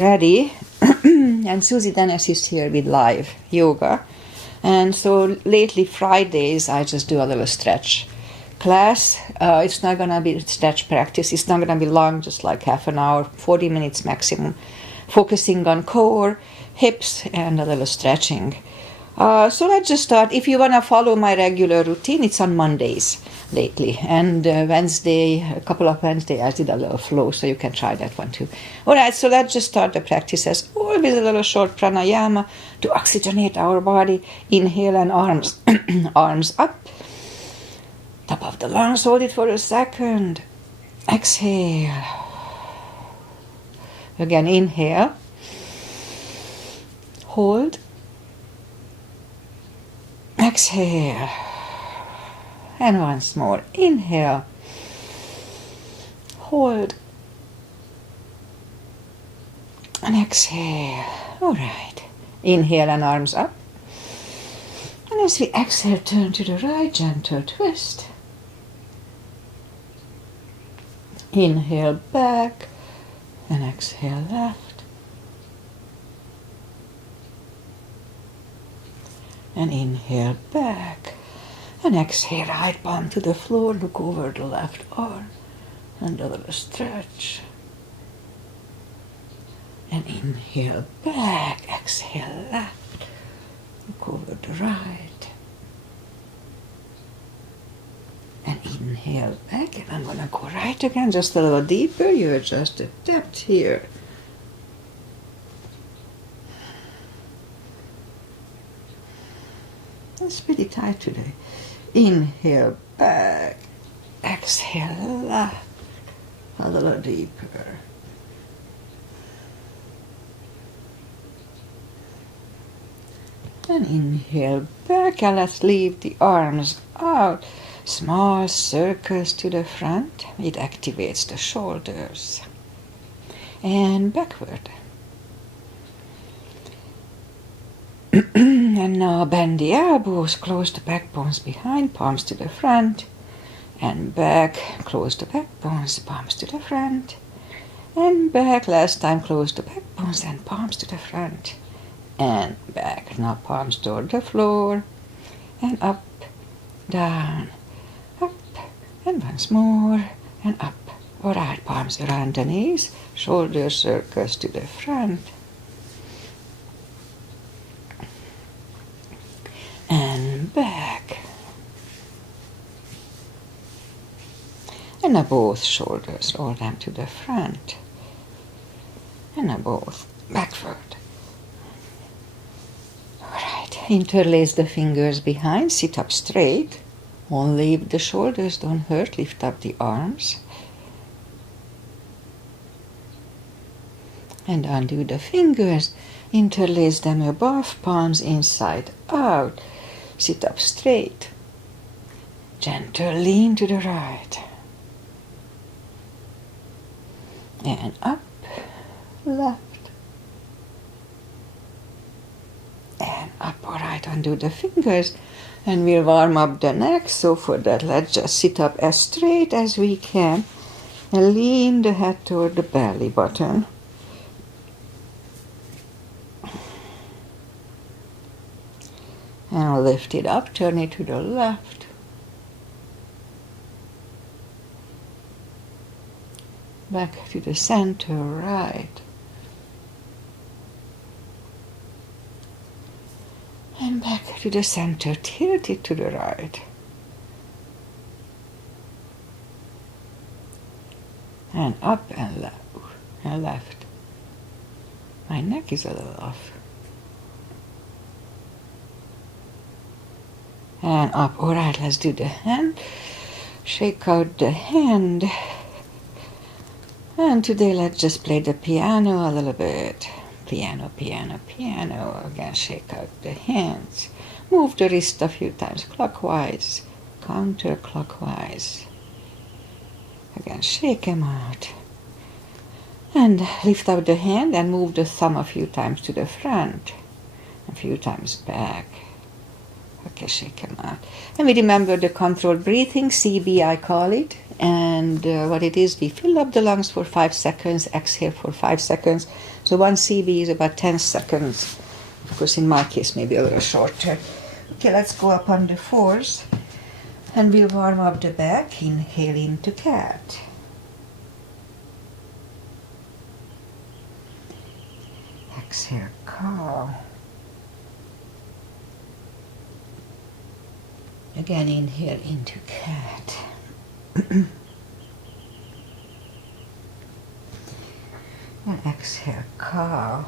ready. And Susie Dennis is here with live yoga. And so lately Fridays I just do a little stretch class. It's not going to be stretch practice. It's not going to be long, just like half an hour, 40 minutes maximum, focusing on core, hips, and a little stretching. So let's just start. If you want to follow my regular routine, it's on Mondays lately. And Wednesday, a couple of Wednesdays, I did a little flow, so you can try that one too. All right, so let's just start the practice as always a little short pranayama to oxygenate our body. Inhale and arms, arms up. Top of the lungs, hold it for a second. Exhale. Again, inhale. Hold. Exhale. And once more. Inhale. Hold. And exhale. All right. Inhale and arms up. And as we exhale, turn to the right, gentle twist. Inhale back and exhale left. And inhale back and exhale, right palm to the floor, look over the left arm and a little stretch. And inhale back, exhale left, look over the right. And inhale back, and I'm going to go right again, just a little deeper. You adjust the depth here. It's pretty tight today. Inhale back, exhale left, a little deeper. And inhale back, and let's leave the arms out. Small circles to the front. It activates the shoulders. And backward. And now bend the elbows, close the backbones behind, palms to the front. And back, close the backbones, palms to the front. And back, last time, close the backbones and palms to the front. And back, now palms toward the floor. And up, down. And once more, and up. All right, palms around the knees, shoulder circles to the front. And back. And now both shoulders, roll them to the front. And now both backward. All right, interlace the fingers behind, sit up straight. Only if the shoulders don't hurt, lift up the arms. And undo the fingers, interlace them above, palms inside out. Sit up straight. Gentle lean to the right. And up, left. And up, all right, undo the fingers. And we'll warm up the neck, so for that let's just sit up as straight as we can and lean the head toward the belly button. And lift it up, turn it to the left. Back to the center, right. And back to the center, tilt it to the right. And up and left. My neck is a little off. And up, all right, let's do the hand. Shake out the hand. And today let's just play the piano a little bit. Piano, piano, piano. Again, shake out the hands. Move the wrist a few times clockwise, counterclockwise. Again, shake them out. And lift up the hand and move the thumb a few times to the front, a few times back. Okay, shake them out. And we remember the controlled breathing, CB I call it. And what it is, we fill up the lungs for 5 seconds, exhale for 5 seconds. So 1 CB is about 10 seconds. Of course, in my case, maybe a little shorter. Okay, let's go up on the 4s. And we'll warm up the back. Inhale into cat. Exhale, cow. Again, inhale into cat. And exhale, cow.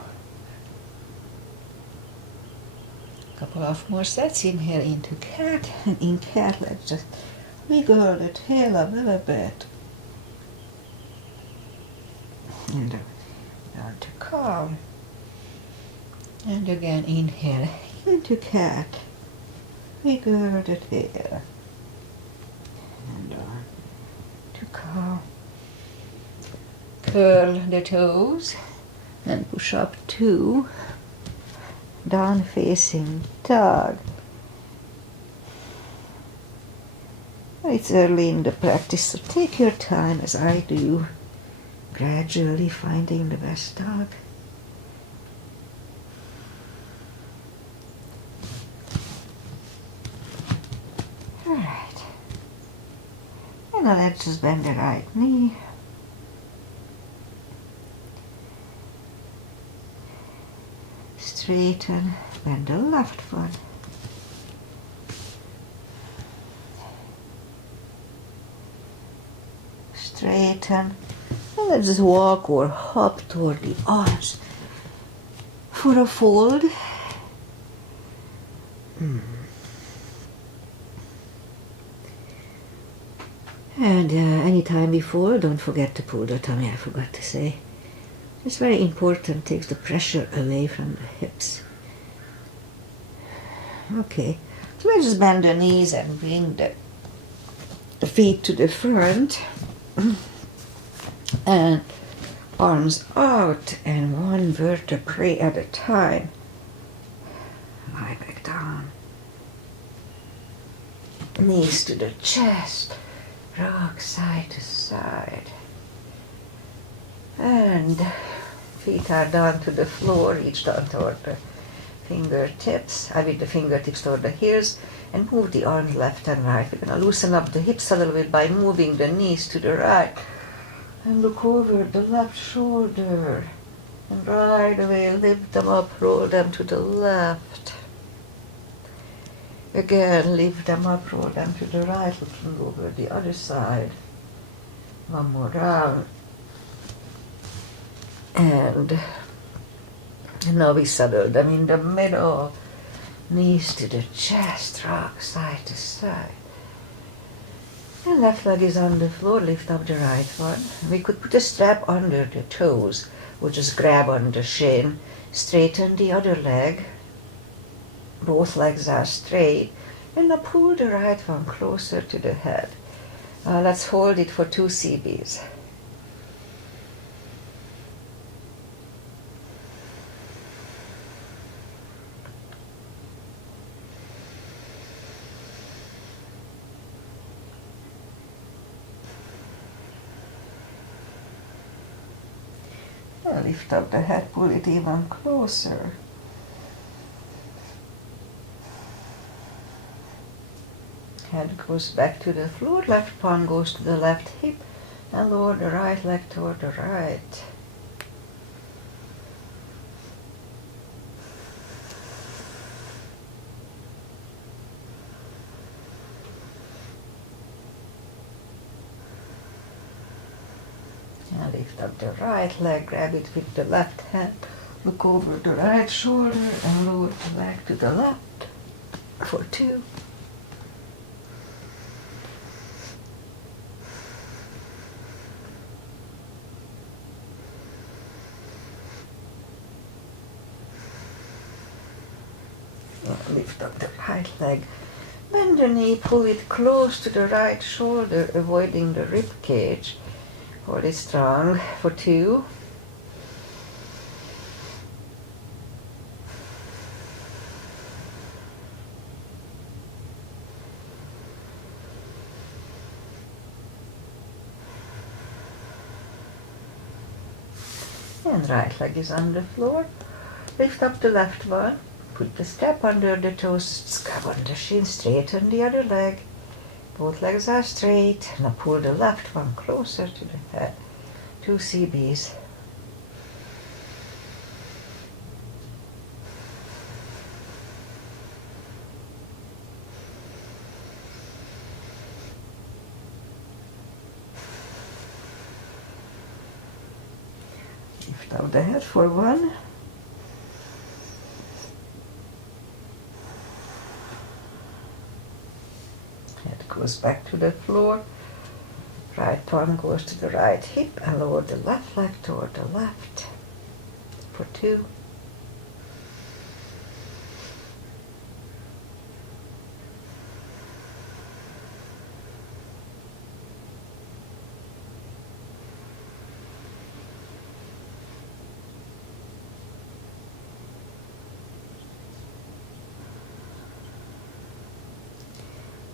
Couple of more sets. Inhale into cat, and in cat, let's just wiggle the tail a little bit. And down to cow. And again, inhale into cat. Wiggle the tail. And down to cow. Curl the toes and push up 2. Down facing dog. It's early in the practice, so take your time as I do, gradually finding the best dog. Alright. And now let's just bend the right knee. Straighten, bend the left foot. Straighten. And let's just walk or hop toward the arms for a fold. And anytime before, don't forget to pull the tummy, I forgot to say. It's very important, takes the pressure away from the hips. Okay, so let's just bend the knees and bring the feet to the front. And arms out and 1 vertebrae at a time. Lie back down. Knees to the chest. Rock side to side. And feet are down to the floor, reach down toward the fingertips. I mean the fingertips toward the heels, and move the arms left and right. We're going to loosen up the hips a little bit by moving the knees to the right. And look over the left shoulder. And right away lift them up, roll them to the left. Again, lift them up, roll them to the right, looking over the other side. 1 more round. And now we settle them in the middle. Knees to the chest, rock side to side. The left leg is on the floor, lift up the right one. We could put a strap under the toes, or just grab on the shin. Straighten the other leg. Both legs are straight. And now pull the right one closer to the head. Let's hold it for 2 CBs. Lift up the head, pull it even closer. Head goes back to the floor, left palm goes to the left hip, and lower the right leg toward the right. And lift up the right leg, grab it with the left hand, look over the right shoulder, and lower the leg to the left for 2. Lift up the right leg, bend the knee, pull it close to the right shoulder, avoiding the rib cage. Hold it strong for 2. and right leg is on the floor. Lift up the left one, put the strap under the toes, scrub on the shin, straighten the other leg. Both legs are straight. Now pull the left one closer to the head. 2 CBs. Lift out the head for 1. Head goes back to the floor. Right arm goes to the right hip and lower the left leg toward the left for 2.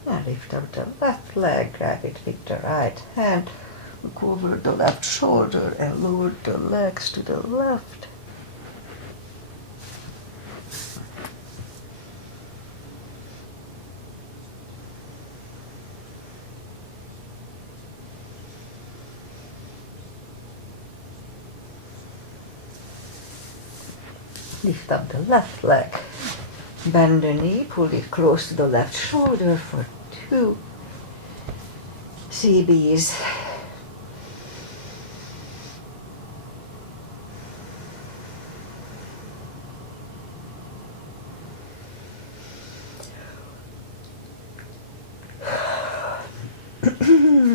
Now lift up the left leg, grab it with the right hand, look over the left shoulder and lower the legs to the left. Lift up the left leg, bend the knee, pull it close to the left shoulder for 2 CBs.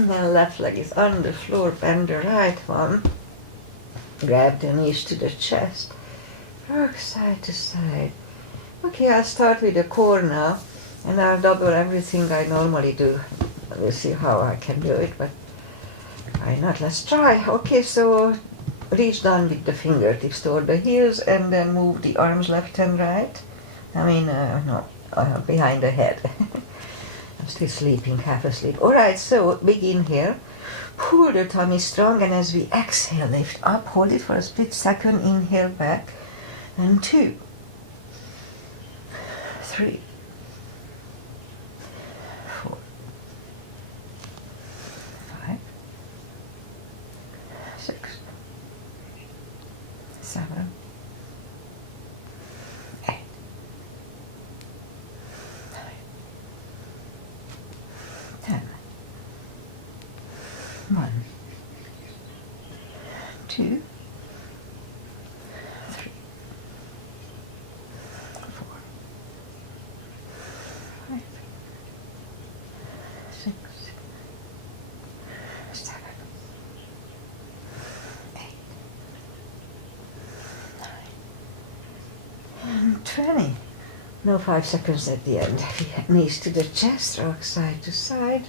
Now left leg is on the floor, bend the right one, grab the knees to the chest, rock side to side. Okay, I'll start with the core now, and I'll double everything I normally do. We'll see how I can do it, but why not? Let's try. Okay, so reach down with the fingertips toward the heels and then move the arms left and right. Behind the head. I'm still sleeping, half asleep. Alright, so begin here. Pull the tummy strong, and as we exhale, lift up, hold it for a split second, inhale back, and 2, 3, 4, 5, 6, 7, 8, 9, 10. 1, 2, 3, 4, 5, 6, 7, 8, 9, and 20. Now 5 seconds at the end. Knees to the chest, rock side to side.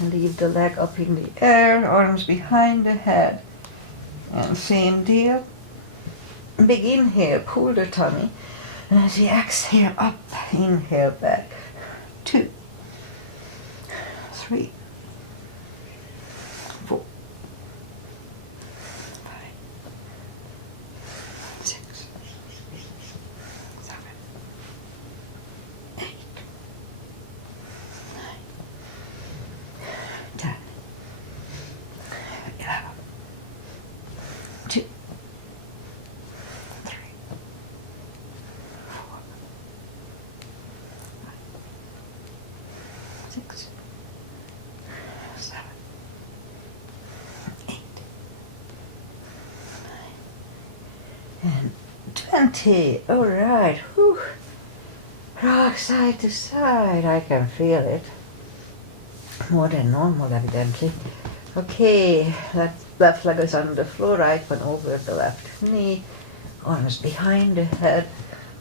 And leave the leg up in the air, arms behind the head. And same deal. Begin here, pull the tummy. And as you exhale up, inhale back. 2, 3, 4, 5, 6, 7, 8, 9, 10, 11, 2, 3, 4, 5, 6, 7, 8, 9, and 20. All right. Whew. Rock side to side. I can feel it. More than normal, evidently. Okay, left leg is on the floor, right one over the left knee, arms behind the head,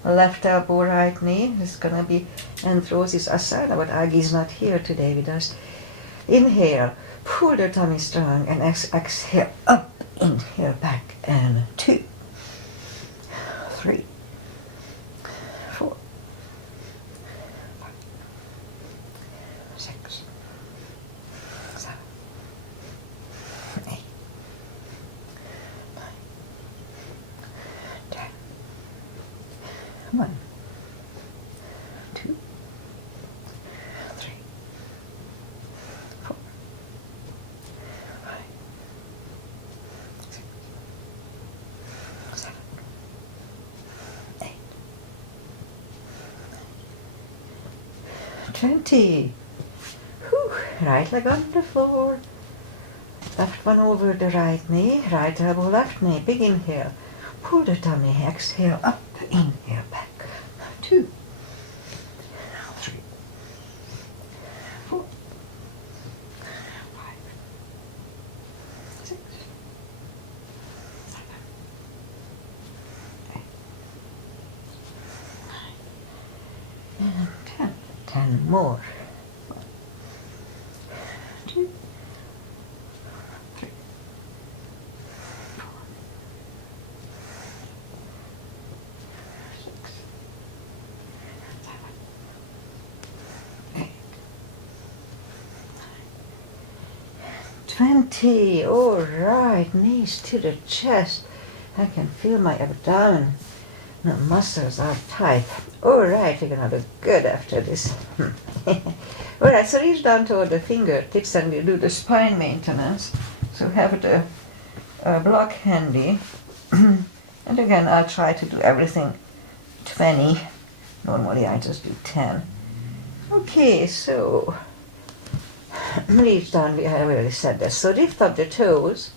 left elbow, right knee. This is gonna be Anthrosis Asana, but Agi's not here today with us. Inhale, pull the tummy strong, and exhale up, inhale back, and 2, 3, 4, 5, 6, 7, 8, 1, 2, 3, 4, 5, 6, 7, 8, 20. Whew. Right leg on the floor. Left one over the right knee, right elbow, left knee. Big inhale. Pull the tummy, exhale, up, inhale, back. 2, 3, 4, 5, 6, 7, 8, 9, and 10. 10 more. 1, 2, 3, 4, 6, 7, 8, 20. All right, knees to the chest. I can feel my abdomen. The muscles are tight. All right, we're gonna look good after this. All right, so reach down toward the fingertips and we'll do the spine maintenance. So have the block handy. And again, I'll try to do everything 20. Normally I just do 10. Okay, so reach down, we have already said that. So lift up the toes,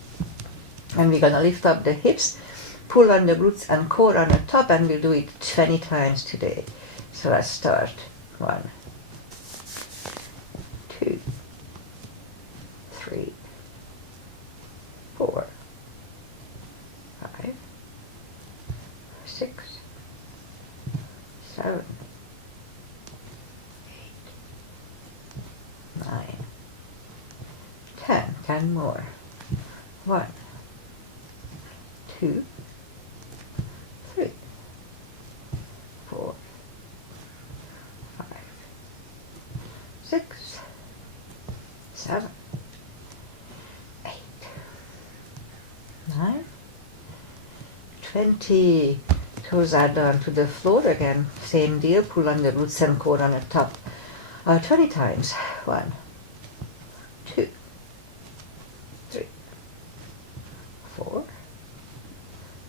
and we're gonna lift up the hips, pull on the glutes and core on the top, and we'll do it 20 times today. So let's start. 1, 2, 3, 4, 5, 6, 7, 8, 9, 10. 10 more. 1, 2, 3, 4, 5, 6, 7, 8, 9, 20. Toes are down to the floor again. Same deal. Pull on the glutes and core on the top. 20 times. 1, 2, 3, 4,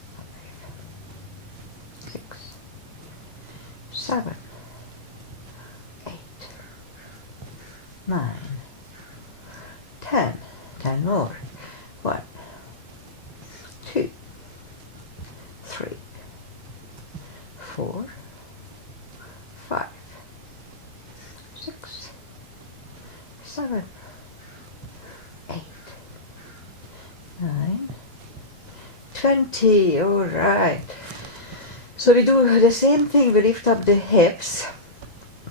5, 6, 7, 8, 9, 10. 10 more. 1, 2, 3, 4, 5, 6, 7, 8, 9, 20. All right. So we do the same thing. We lift up the hips,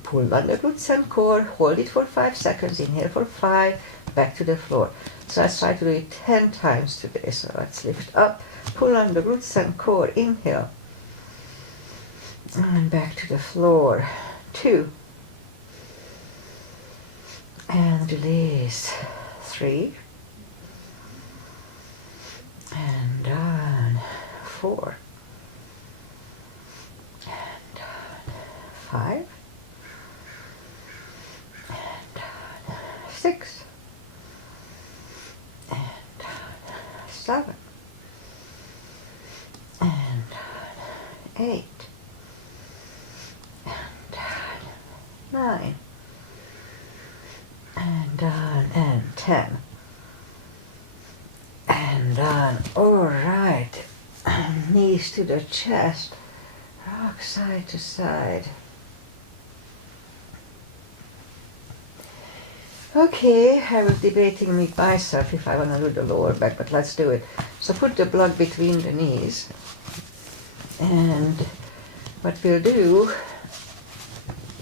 pull on the glutes and core, hold it for 5 seconds, inhale for 5, back to the floor. So let's try to do it 10 times today. So let's lift up, pull on the glutes and core, inhale, and back to the floor. 2, and release. 3, and down. 4, and down. 5, and down. 6, and down. 7, and down. 8, and down. 9, and down, and 10, and down. All right. Knees to the chest, rock side to side. Okay, I was debating with myself if I want to do the lower back, but let's do it. So put the block between the knees, and what we'll do,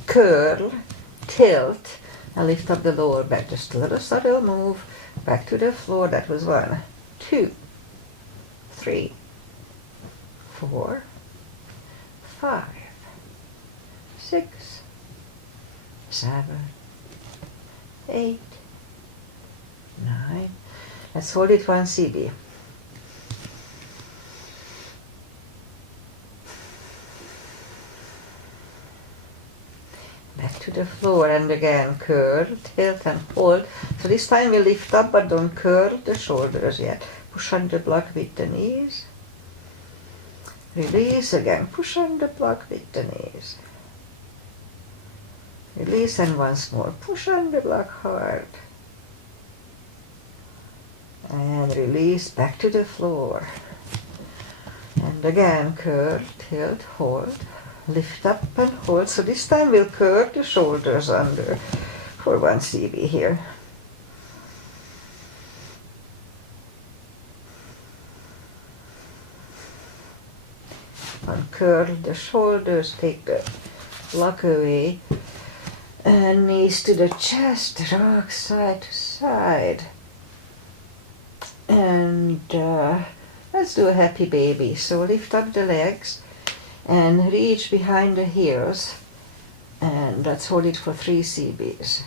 curl, tilt, and lift up the lower back. Just a little subtle move, back to the floor. That was 1, 2, 3, 4, 5, 6, 7, 8, 9. Let's hold it 1 CD. to the floor, and again curl, tilt and hold. So this time we lift up but don't curl the shoulders yet. Push on the block with the knees. Release again, push on the block with the knees. Release and once more, push on the block hard. And release back to the floor. And again curl, tilt, hold. Lift up and hold. So this time we'll curve the shoulders under for 1 CB here. Uncurl the shoulders, take the block away. And knees to the chest, rock side to side. And let's do a happy baby. So lift up the legs and reach behind the heels, and let's hold it for 3 CBs.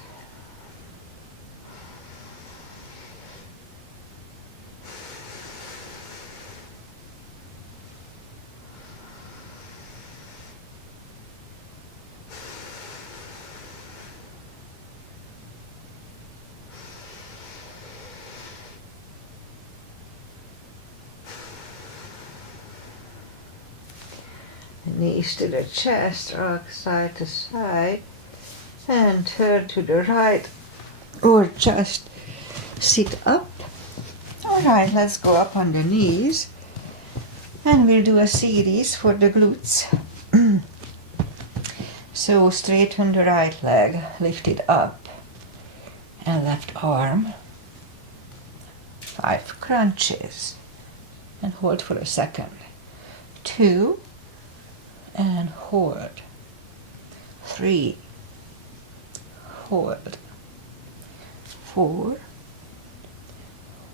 Knees to the chest, rock side to side, and turn to the right, or just sit up. Alright, let's go up on the knees, and we'll do a series for the glutes. So straighten the right leg, lift it up, and left arm, 5 crunches, and hold for a second. 2, and hold. 3, hold. 4,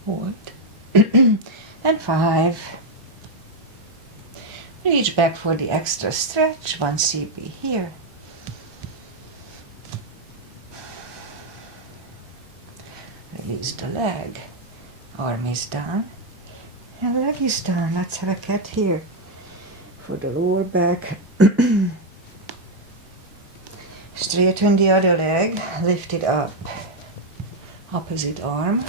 hold. And 5. Reach back for the extra stretch, 1 CB here. Release the leg. Arm is down. And leg is down. Let's have a cat here. For the lower back. Straighten the other leg, lift it up. Opposite arm.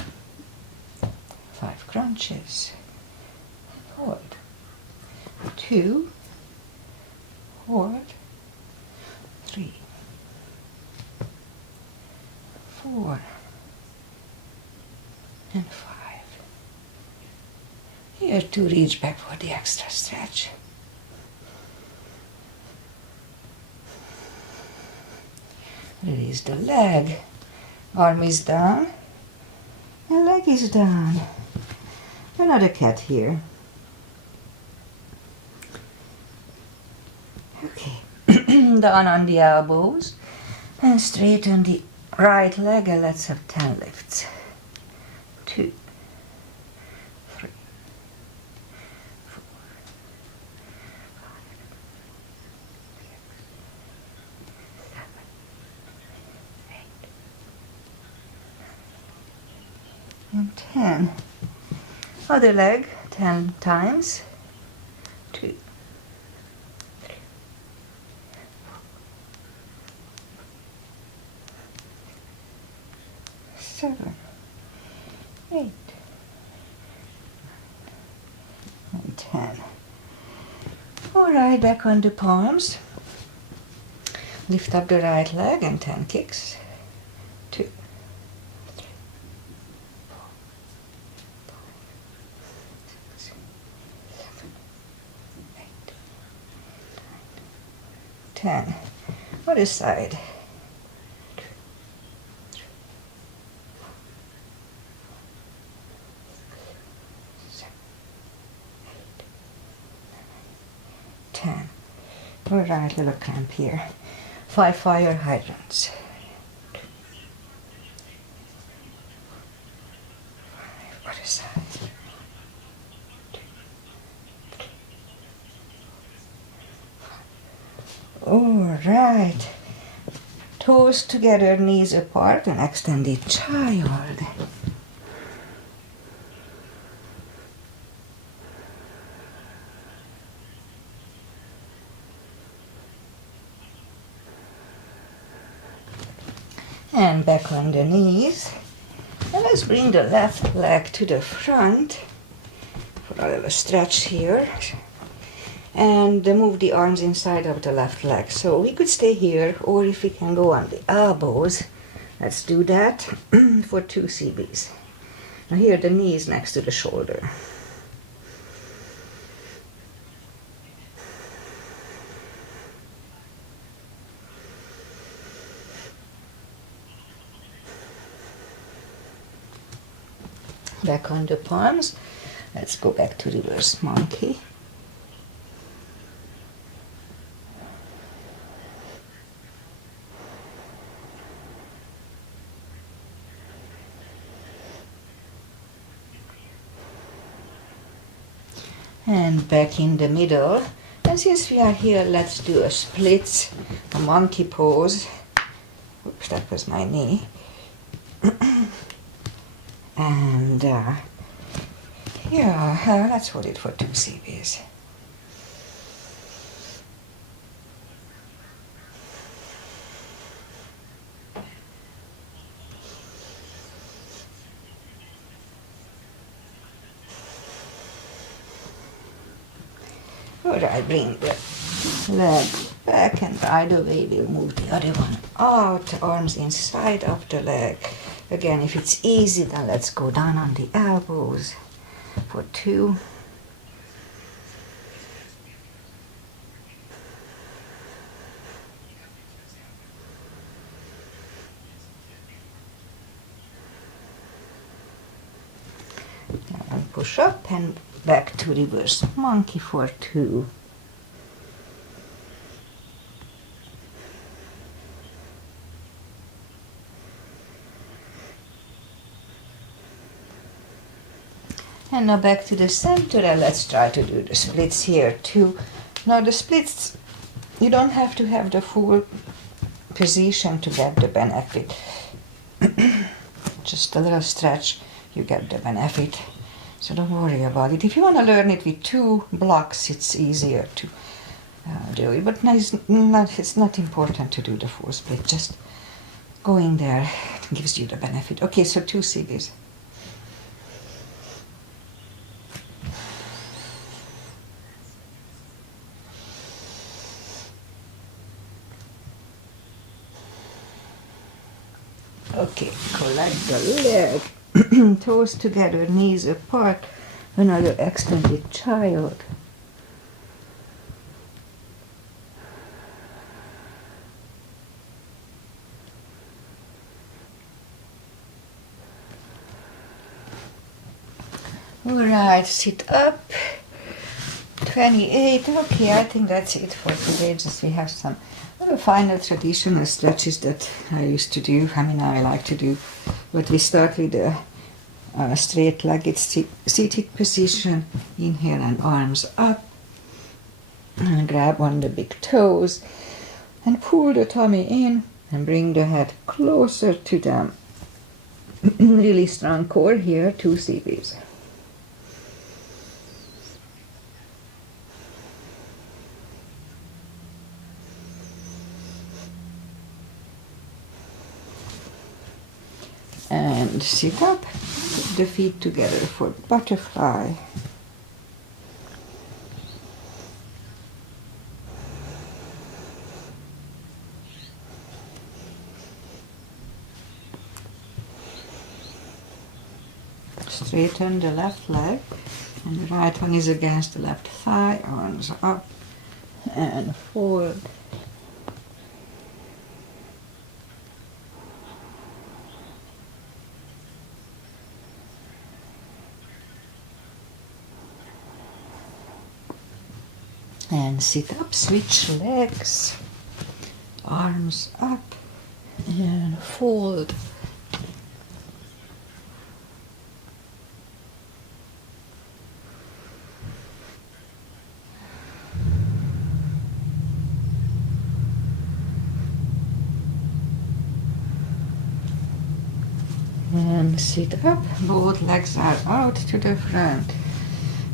5 crunches. Hold. 2. Hold. 3. 4. And 5. Here to reach back for the extra stretch. Release the leg. Arm is down. And leg is down. Another cat here. Okay. Down on the elbows. And straighten the right leg, and let's have 10 lifts. 2, 3, 4, 5, 6, 7, 8, 9, and 10. Other leg 10 times. 2, 3, 7, 8, and 10. All right, back on the palms. Lift up the right leg and 10 kicks. 2, 3, 4, 5, 6, 7, 8, 9, 10. Other side. 10. All right, little clamp here. 5 fire hydrants. 5 other side. 2, 3, 4, 5. All right. Toes together, knees apart, and extended child. And back on the knees. And let's bring the left leg to the front for a little stretch here. And move the arms inside of the left leg. So we could stay here, or if we can go on the elbows, let's do that for 2 CBs. Now here the knee is next to the shoulder. Back on the palms. Let's go back to reverse monkey. And back in the middle. And since we are here, let's do a split, a monkey pose. Oops, that was my knee. And yeah, let's hold it for 2 CBs. Alright, bring the leg back, and right away we'll move the other one out, arms inside of the leg. Again, if it's easy, then let's go down on the elbows for 2. And push up and back to reverse monkey for 2. And now back to the center, and let's try to do the splits here too. Now the splits, you don't have to have the full position to get the benefit. Just a little stretch, you get the benefit. So don't worry about it. If you want to learn it with 2 blocks, it's easier to do it. But it's not important to do the full split. Just go in there, it gives you the benefit. Okay, so 2 CBs. Okay, collect the leg, toes together, knees apart, another extended child. Alright, sit up. 28. Okay, I think that's it for today. Just we have some final traditional stretches that I used to do. I mean, I like to do. But we start with the straight-legged seated position. Inhale and arms up. And grab on the big toes. And pull the tummy in. And bring the head closer to them. Really strong core here. 2 CBs. And sit up, put the feet together for butterfly. Straighten the left leg, and the right one is against the left thigh, arms up and forward. And sit up, switch legs, arms up and fold. And sit up, both legs are out to the front.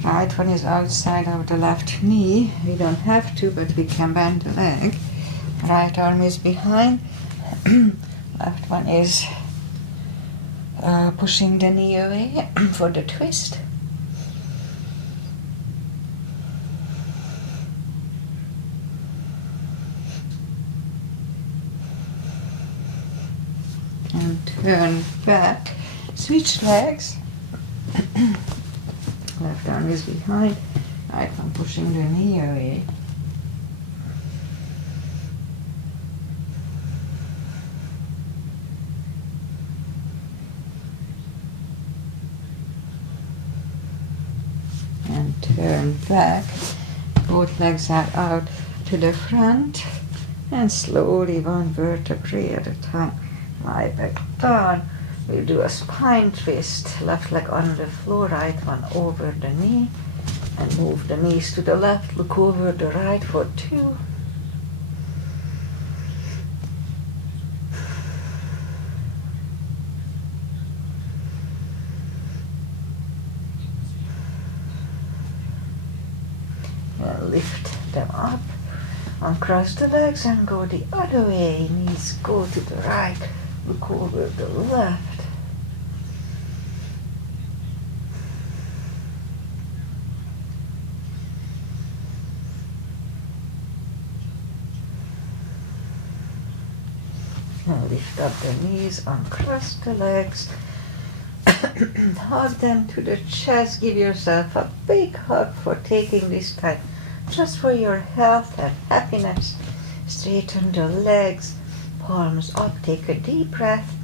Right one is outside of the left knee. We don't have to, but we can bend the leg. Right arm is behind. Left one is pushing the knee away for the twist. And turn back, switch legs. Left arm is behind, right one pushing the knee away. And turn back, both legs are out to the front, and slowly one vertebrae at a time. Lie back down. We'll do a spine twist. Left leg on the floor, right one over the knee. And move the knees to the left. Look over the right for 2. And lift them up. Uncross the legs and go the other way. Knees go to the right. Look over the left. Now lift up the knees, uncross the legs. Hug them to the chest. Give yourself a big hug for taking this time just for your health and happiness. Straighten the legs. Palms up, take a deep breath.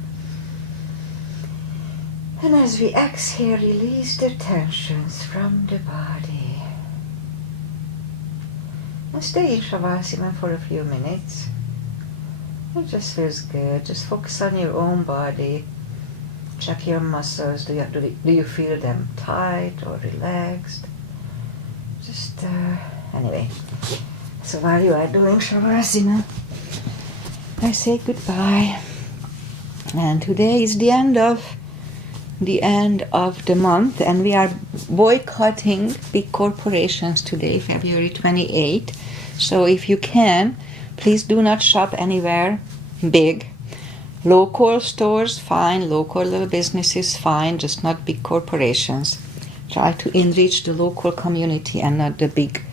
And as we exhale, release the tensions from the body. And stay in Shavasana for a few minutes. It just feels good. Just focus on your own body. Check your muscles. Do you feel them tight or relaxed? Just, anyway. So while you are doing Shavasana, I say goodbye. And today is the end of the month, and we are boycotting big corporations today, February 28. So if you can, please do not shop anywhere big. Local stores, fine. Local little businesses, fine. Just not big corporations. Try to enrich the local community and not the big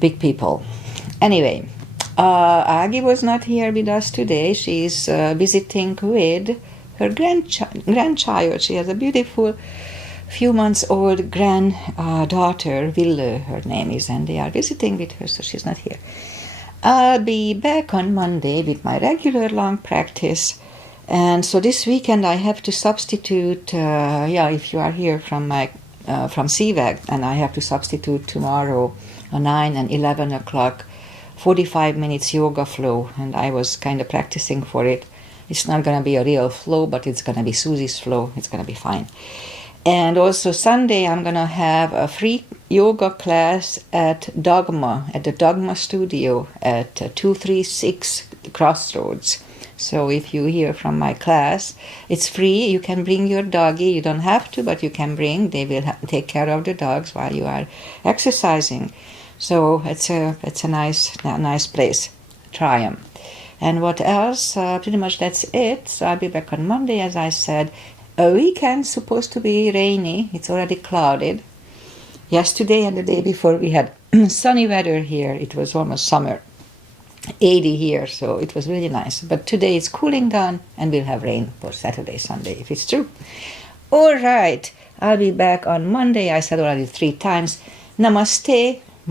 people. Anyway, Agi was not here with us today. She's visiting with her grandchild. She has a beautiful few months old granddaughter, Ville, her name is, and they are visiting with her, so she's not here. I'll be back on Monday with my regular long practice. And so this weekend I have to substitute, if you are here from CVAG, and I have to substitute tomorrow 9 and 11 o'clock, 45 minutes yoga flow, and I was kind of practicing for it. It's not going to be a real flow, but it's going to be Susie's flow. It's going to be fine. And also Sunday I'm going to have a free yoga class at the Dogma studio at 236 Crossroads. So if you hear from my class, it's free. You can bring your doggy. You don't have to, but you can bring. They will take care of the dogs while you are exercising. So it's a nice place. Try them. And what else? Pretty much that's it. So I'll be back on Monday, as I said. A weekend supposed to be rainy. It's already clouded. Yesterday and the day before we had sunny weather here. It was almost summer. 80 here, so it was really nice. But today it's cooling down and we'll have rain for Saturday, Sunday, if it's true. All right. I'll be back on Monday. I said already 3 times. Namaste.